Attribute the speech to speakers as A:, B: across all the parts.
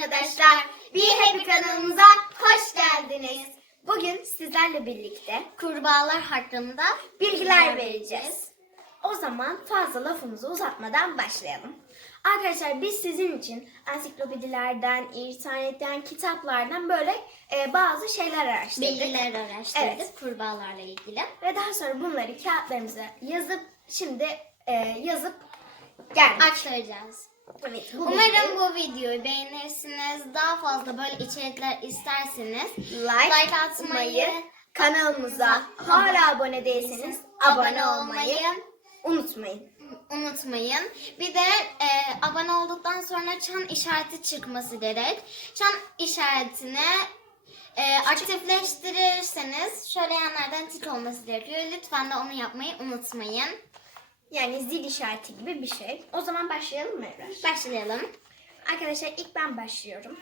A: arkadaşlar. Bir Happy kanalımıza hoş geldiniz. Bugün sizlerle birlikte
B: Kurbağalar hakkında
A: bilgiler vereceğiz. O zaman fazla lafımızı uzatmadan başlayalım. Arkadaşlar biz sizin için ansiklopedilerden, internetten, kitaplardan böyle e, bazı şeyler araştırdık.
B: bilgiler araştırdık
A: Evet.
B: kurbağalarla ilgili.
A: Ve daha sonra bunları kağıtlarımıza yazıp şimdi e, yazıp geldik.
B: Aktaracağız.
A: Evet, bu
B: Umarım bu videoyu beğenirsiniz. Daha fazla böyle içerikler isterseniz
A: like,
B: like atmayı,
A: kanalımıza hala abone değilseniz abone olmayı unutmayın.
B: unutmayın. Bir de e, abone olduktan sonra çan işareti çıkması gerek. Çan işaretini e, aktifleştirirseniz şöyle yanlardan tik olması gerekiyor. Lütfen de onu yapmayı unutmayın.
A: Yani zil işareti gibi bir şey. O zaman başlayalım mı Ebrar?
B: Başlayalım.
A: Arkadaşlar ilk ben başlıyorum.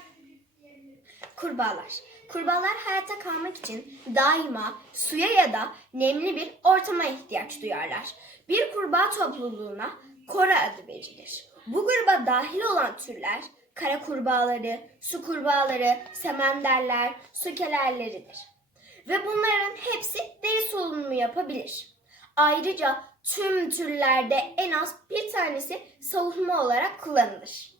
A: Kurbağalar. Kurbağalar hayatta kalmak için daima suya ya da nemli bir ortama ihtiyaç duyarlar. Bir kurbağa topluluğuna kora adı verilir. Bu gruba dahil olan türler kara kurbağaları, su kurbağaları, semenderler, sukelerleridir. Ve bunların hepsi deri solunumu yapabilir. Ayrıca tüm türlerde en az bir tanesi savunma olarak kullanılır.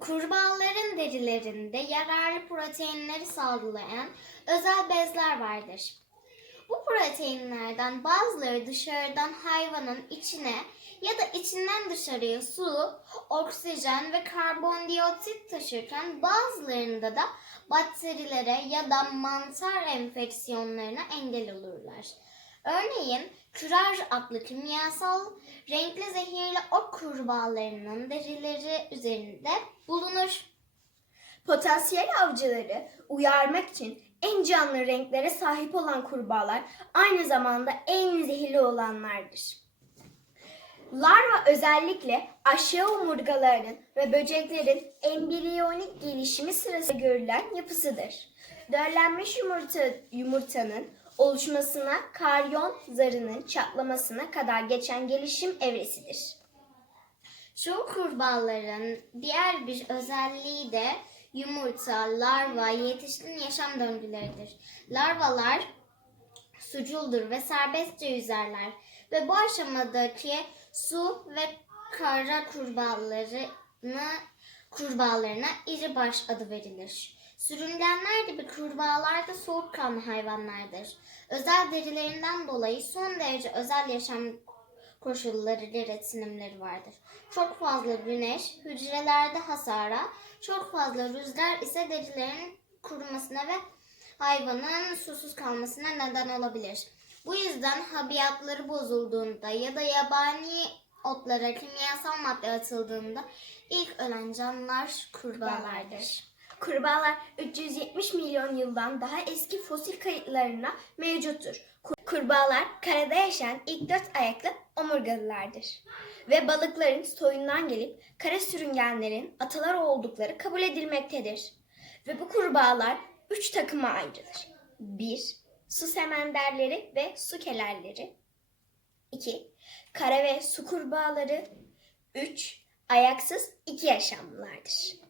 B: Kurbağaların derilerinde yararlı proteinleri sağlayan özel bezler vardır. Bu proteinlerden bazıları dışarıdan hayvanın içine ya da içinden dışarıya su, oksijen ve karbondioksit taşırken bazılarında da bakterilere ya da mantar enfeksiyonlarına engel olurlar. Örneğin kürar adlı kimyasal renkli zehirli ok kurbağalarının derileri üzerinde bulunur.
A: Potansiyel avcıları uyarmak için en canlı renklere sahip olan kurbağalar aynı zamanda en zehirli olanlardır. Larva özellikle aşağı omurgalarının ve böceklerin embriyonik gelişimi sırasında görülen yapısıdır. Döllenmiş yumurta, yumurtanın oluşmasına karyon zarının çatlamasına kadar geçen gelişim evresidir.
B: Şu kurbağaların diğer bir özelliği de yumurta, larva, yetişkin yaşam döngüleridir. Larvalar suculdur ve serbestçe yüzerler ve bu aşamadaki su ve kara kurbağalarını kurbağalarına iri baş adı verilir. Sürüngenler gibi kurbağalar da soğukkanlı hayvanlardır. Özel derilerinden dolayı son derece özel yaşam koşulları gereksinimleri vardır. Çok fazla güneş hücrelerde hasara, çok fazla rüzgar ise derilerin kurumasına ve hayvanın susuz kalmasına neden olabilir. Bu yüzden habiyatları bozulduğunda ya da yabani otlara kimyasal madde atıldığında ilk ölen canlılar kurbağalardır.
A: Kurbağalar 370 milyon yıldan daha eski fosil kayıtlarına mevcuttur. Ku- Kurbağalar karada yaşayan ilk dört ayaklı omurgalılardır. Ve balıkların soyundan gelip kara sürüngenlerin atalar oldukları kabul edilmektedir. Ve bu kurbağalar üç takıma ayrılır. 1. Su semenderleri ve su kelerleri. 2. Kara ve su kurbağaları. 3. Ayaksız iki yaşamlılardır.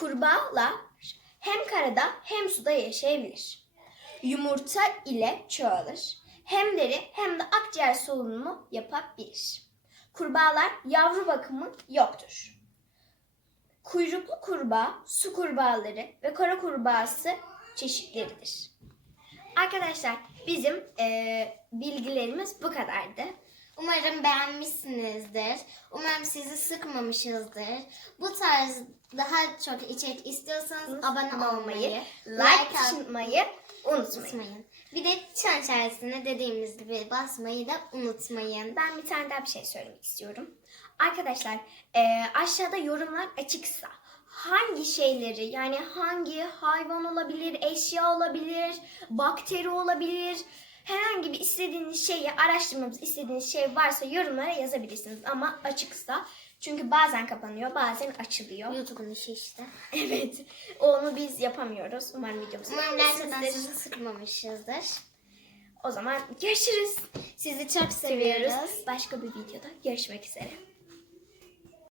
A: Kurbağalar hem karada hem suda yaşayabilir. Yumurta ile çoğalır. Hem deri hem de akciğer solunumu yapabilir. Kurbağalar yavru bakımı yoktur. Kuyruklu kurbağa, su kurbağaları ve kara kurbağası çeşitleridir. Arkadaşlar bizim eee, bilgilerimiz bu kadardı.
B: Umarım beğenmişsinizdir. Umarım sizi sıkmamışızdır. Bu tarz daha çok içerik istiyorsanız abone olmayı,
A: like
B: at-
A: atmayı unutmayın.
B: unutmayın. Bir de çan içerisine dediğimiz gibi basmayı da unutmayın.
A: Ben bir tane daha bir şey söylemek istiyorum. Arkadaşlar eee, aşağıda yorumlar açıksa hangi şeyleri yani hangi hayvan olabilir, eşya olabilir, bakteri olabilir, herhangi bir istediğiniz şeyi araştırmamız istediğiniz şey varsa yorumlara yazabilirsiniz ama açıksa. Çünkü bazen kapanıyor, bazen açılıyor.
B: YouTube'un işi işte.
A: Evet. Onu biz yapamıyoruz. Umarım videomuzu
B: Umarım gerçekten sizi sıkmamışızdır.
A: O zaman görüşürüz.
B: Sizi çok
A: Seviyoruz.
B: seviyoruz.
A: Başka bir videoda görüşmek üzere.